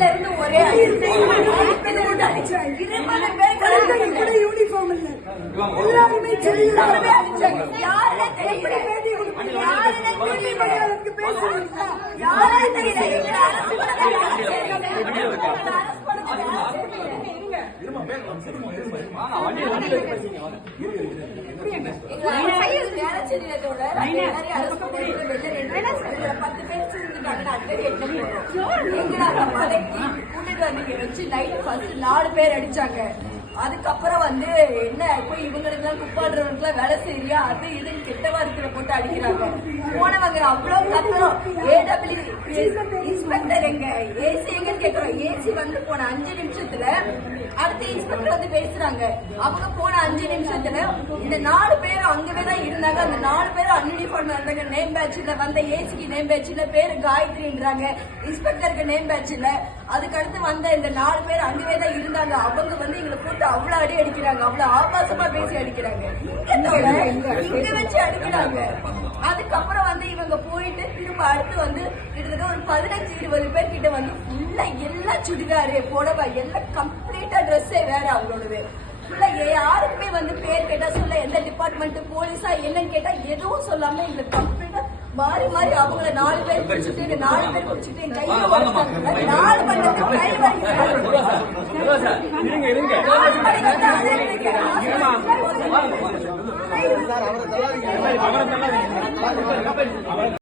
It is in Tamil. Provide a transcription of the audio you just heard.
சைடுல இருந்து ஒரே பேர் யூனிஃபார்ம் இல்ல. எல்லாருமே எல்லாருமே அடிச்சாங்க. யாருன்னே தெரியல. யாருன்னே தெரியல. அதுக்கு பேசுறீங்களா யாருன்னே தெரியல. எங்களை அரசு பண்ண எங்களை நாலு பேர் அடிச்சாங்க அதுக்கப்புறம் வந்து என்ன போய் இவங்களுக்கு எல்லாம் குப்பாடுறவங்களுக்கு எல்லாம் வேலை செய்யறியா அது இதுன்னு கெட்ட வார்த்தையில போட்டு அடிக்கிறாங்க போனவங்க அவ்வளவு கத்துறோம் ஏடபிள்யூ இன்ஸ்பெக்டர் எங்க ஏசி எங்க கேக்குறோம் ஏசி வந்து போன அஞ்சு நிமிஷத்துல அடுத்த இன்ஸ்பெக்டர் வந்து பேசுறாங்க. அவங்க போன அஞ்சு நிமிஷத்துல இந்த நாலு பேரும் அங்கவே இருந்தாங்க. அந்த நாலு பேரும் அன்யூனிஃபார்ம் இருந்தாங்க நேம் பேட்ச்ல வந்த ஏசிக்கு நேம் பேட்ச்ல பேரு காயத்ரின்றாங்க. இன்ஸ்பெக்டருக்கு நேம் பேட்ச்ல அதுக்கு அடுத்து வந்த இந்த நாலு பேர் அங்கவே தான் இருந்தாங்க. அவங்க வந்து எங்களை போட்டு அவ்வளவு அடி அடிக்கிறாங்க. அவ்வளவு ஆபாசமா பேசி அடிக்கிறாங்க. இங்க இங்க வச்சு அடிக்கிறாங்க. அதுக்கப்புறம் வந்து இவங்க போயிட்டு திரும்ப அடுத்து வந்து கிட்டத்தட்ட ஒரு பதினஞ்சு இருபது பேர் கிட்ட வந்து ஃபுல்லா எல்லா சுடிதாரு புடவை எல்லாம் கம்ப்ளீட்டா ட்ரெஸ்ஸே வேற அவங்களோடது. ஃபுல்லா யாருக்குமே வந்து பேர் கேட்டா சொல்ல எந்த டிபார்ட்மெண்ட் போலீஸா என்னன்னு கேட்டா எதுவும் சொல்லாம இந்த கம்ப்ளீட்டா மாறி மாறி அவங்கள நாலு பேர் பிடிச்சிட்டு இந்த நாலு பேர் பிடிச்சிட்டு என் கையில உடைச்சாங்க. நாலு பண்ணது கை. அவரை தள்ளாதீங்க.